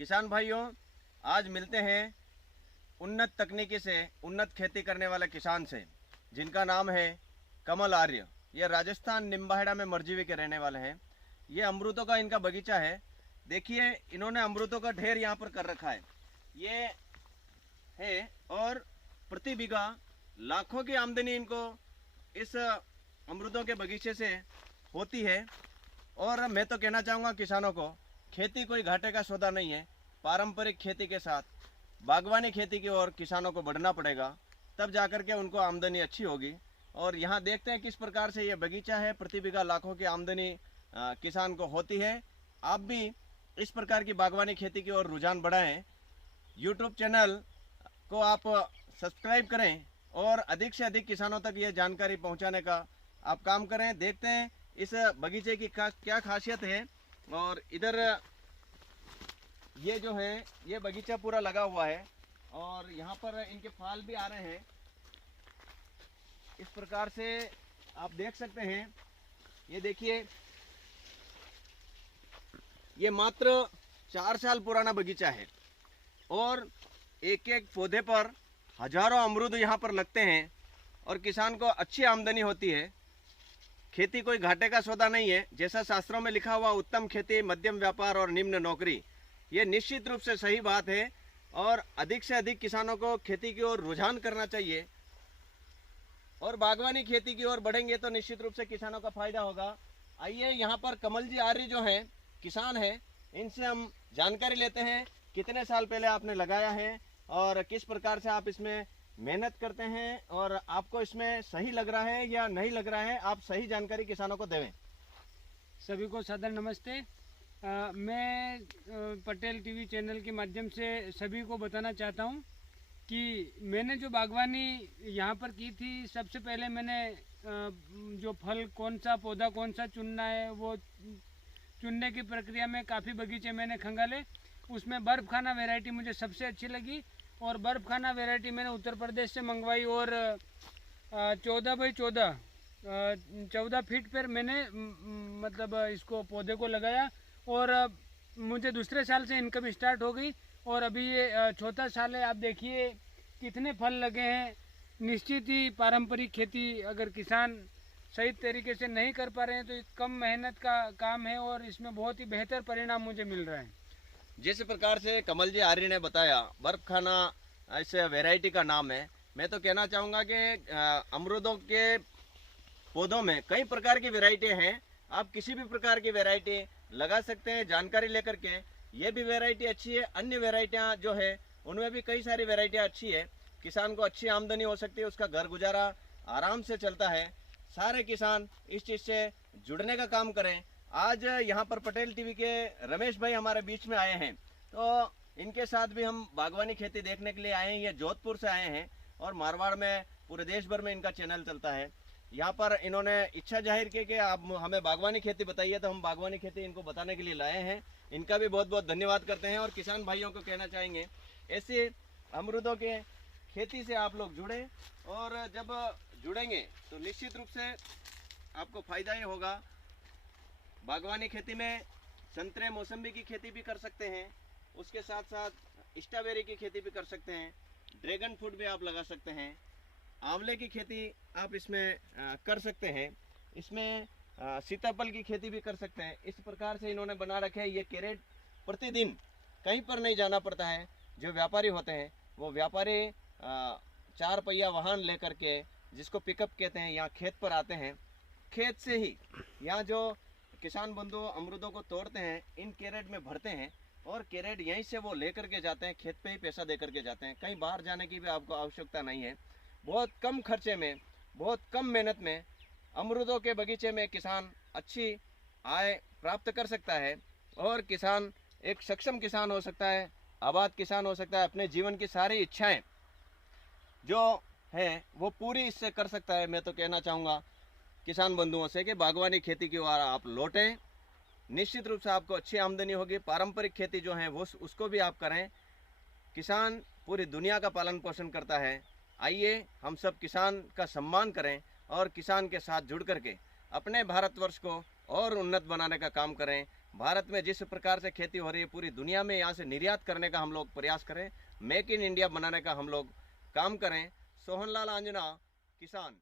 किसान भाइयों, आज मिलते हैं उन्नत तकनीकी से उन्नत खेती करने वाले किसान से, जिनका नाम है कमल आर्य। ये राजस्थान निम्बाहेड़ा में मरजीवी के रहने वाले हैं। ये अमरूदों का इनका बगीचा है। देखिए, इन्होंने अमरूदों का ढेर यहाँ पर कर रखा है। ये है और प्रति बीघा लाखों की आमदनी इनको इस अमरूदों के बगीचे से होती है। और मैं तो कहना चाहूँगा किसानों को, खेती कोई घाटे का सौदा नहीं है। पारंपरिक खेती के साथ बागवानी खेती की ओर किसानों को बढ़ना पड़ेगा, तब जाकर के उनको आमदनी अच्छी होगी। और यहाँ देखते हैं किस प्रकार से ये बगीचा है, प्रति बीघा लाखों की आमदनी किसान को होती है। आप भी इस प्रकार की बागवानी खेती की ओर रुझान बढ़ाएं। यूट्यूब चैनल को आप सब्सक्राइब करें और अधिक से अधिक किसानों तक ये जानकारी पहुंचाने का आप काम करें। देखते हैं इस बगीचे की क्या खासियत है। और इधर ये जो है, ये बगीचा पूरा लगा हुआ है और यहाँ पर इनके फल भी आ रहे हैं। इस प्रकार से आप देख सकते हैं। ये देखिए, ये मात्र 4 साल पुराना बगीचा है और एक एक पौधे पर हजारों अमरूद यहाँ पर लगते हैं और किसान को अच्छी आमदनी होती है। खेती कोई घाटे का सौदा नहीं है। जैसा शास्त्रों में लिखा हुआ, उत्तम खेती, मध्यम व्यापार और निम्न नौकरी, ये निश्चित रूप से सही बात है। और अधिक से अधिक किसानों को खेती की ओर रुझान करना चाहिए और बागवानी खेती की ओर बढ़ेंगे तो निश्चित रूप से किसानों का फायदा होगा। आइए, यहाँ पर कमल जी आर्य जो हैं, किसान हैं, इनसे हम जानकारी लेते हैं। कितने साल पहले आपने लगाया है और किस प्रकार से आप इसमें मेहनत करते हैं और आपको इसमें सही लग रहा है या नहीं लग रहा है, आप सही जानकारी किसानों को देवें। सभी को सादर नमस्ते। मैं पटेल टीवी चैनल के माध्यम से सभी को बताना चाहता हूं कि मैंने जो बागवानी यहाँ पर की थी, सबसे पहले मैंने जो फल कौन सा पौधा कौन सा चुनना है, वो चुनने की प्रक्रिया में काफ़ी बगीचे मैंने खंगाले। उसमें बर्फ़ खाना वैरायटी मुझे सबसे अच्छी लगी और बर्फ़ खाना वैरायटी मैंने उत्तर प्रदेश से मंगवाई और 14 बाई 14 फीट पर मैंने मतलब इसको पौधे को लगाया और मुझे दूसरे साल से इनकम स्टार्ट हो गई और अभी ये चौथा साल है। आप देखिए कितने फल लगे हैं। निश्चित ही पारंपरिक खेती अगर किसान सही तरीके से नहीं कर पा रहे हैं तो ये कम मेहनत का काम है और इसमें बहुत ही बेहतर परिणाम मुझे मिल रहा है। जिस प्रकार से कमल जी आर्य ने बताया, बर्फ खाना इस वैरायटी का नाम है। मैं तो कहना चाहूँगा कि अमरूदों के पौधों में कई प्रकार की वैरायटी हैं। आप किसी भी प्रकार की वैरायटी लगा सकते हैं जानकारी लेकर के। ये भी वैरायटी अच्छी है, अन्य वैरायटियाँ जो है उनमें भी कई सारी वैरायटियाँ अच्छी है। किसान को अच्छी आमदनी हो सकती है, उसका घर गुजारा आराम से चलता है। सारे किसान इस चीज़ से जुड़ने का काम करें। आज यहाँ पर पटेल टीवी के रमेश भाई हमारे बीच में आए हैं, तो इनके साथ भी हम बागवानी खेती देखने के लिए आए हैं। ये जोधपुर से आए हैं और मारवाड़ में, पूरे देश भर में इनका चैनल चलता है। यहाँ पर इन्होंने इच्छा जाहिर की कि आप हमें बागवानी खेती बताइए, तो हम बागवानी खेती इनको बताने के लिए लाए हैं। इनका भी बहुत बहुत धन्यवाद करते हैं और किसान भाइयों को कहना चाहेंगे, ऐसे अमरूदों के खेती से आप लोग जुड़ें और जब जुड़ेंगे तो निश्चित रूप से आपको फ़ायदा ही होगा। बागवानी खेती में संतरे मौसम्बी की खेती भी कर सकते हैं, उसके साथ साथ स्ट्रॉबेरी की खेती भी कर सकते हैं, ड्रैगन फ्रूट भी आप लगा सकते हैं, आंवले की खेती आप इसमें कर सकते हैं, इसमें सीताफल की खेती भी कर सकते हैं। इस प्रकार से इन्होंने बना रखे हैं। ये कैरेट प्रतिदिन कहीं पर नहीं जाना पड़ता है। जो व्यापारी होते हैं वो व्यापारी 4 पहिया वाहन लेकर के, जिसको पिकअप कहते हैं, यहाँ खेत पर आते हैं। खेत से ही यहाँ जो किसान बंधु अमरूदों को तोड़ते हैं, इन कैरेट में भरते हैं और कैरेट यहीं से वो लेकर के जाते हैं, खेत पे ही पैसा दे करके जाते हैं। कहीं बाहर जाने की भी आपको आवश्यकता नहीं है। बहुत कम खर्चे में, बहुत कम मेहनत में अमरूदों के बगीचे में किसान अच्छी आय प्राप्त कर सकता है और किसान एक सक्षम किसान हो सकता है, आबाद किसान हो सकता है। अपने जीवन की सारी इच्छाएं जो हैं वो पूरी इससे कर सकता है। मैं तो कहना चाहूँगा किसान बंधुओं से कि बागवानी खेती की ओर आप लौटें। निश्चित रूप से आपको अच्छी आमदनी होगी। पारंपरिक खेती जो है वो उसको भी आप करें। किसान पूरी दुनिया का पालन पोषण करता है। आइए हम सब किसान का सम्मान करें और किसान के साथ जुड़ करके अपने भारतवर्ष को और उन्नत बनाने का काम करें। भारत में जिस प्रकार से खेती हो रही है पूरी दुनिया में यहाँ से निर्यात करने का हम लोग प्रयास करें, मेक इन इंडिया बनाने का हम लोग काम करें। सोहनलाल आंजना, किसान।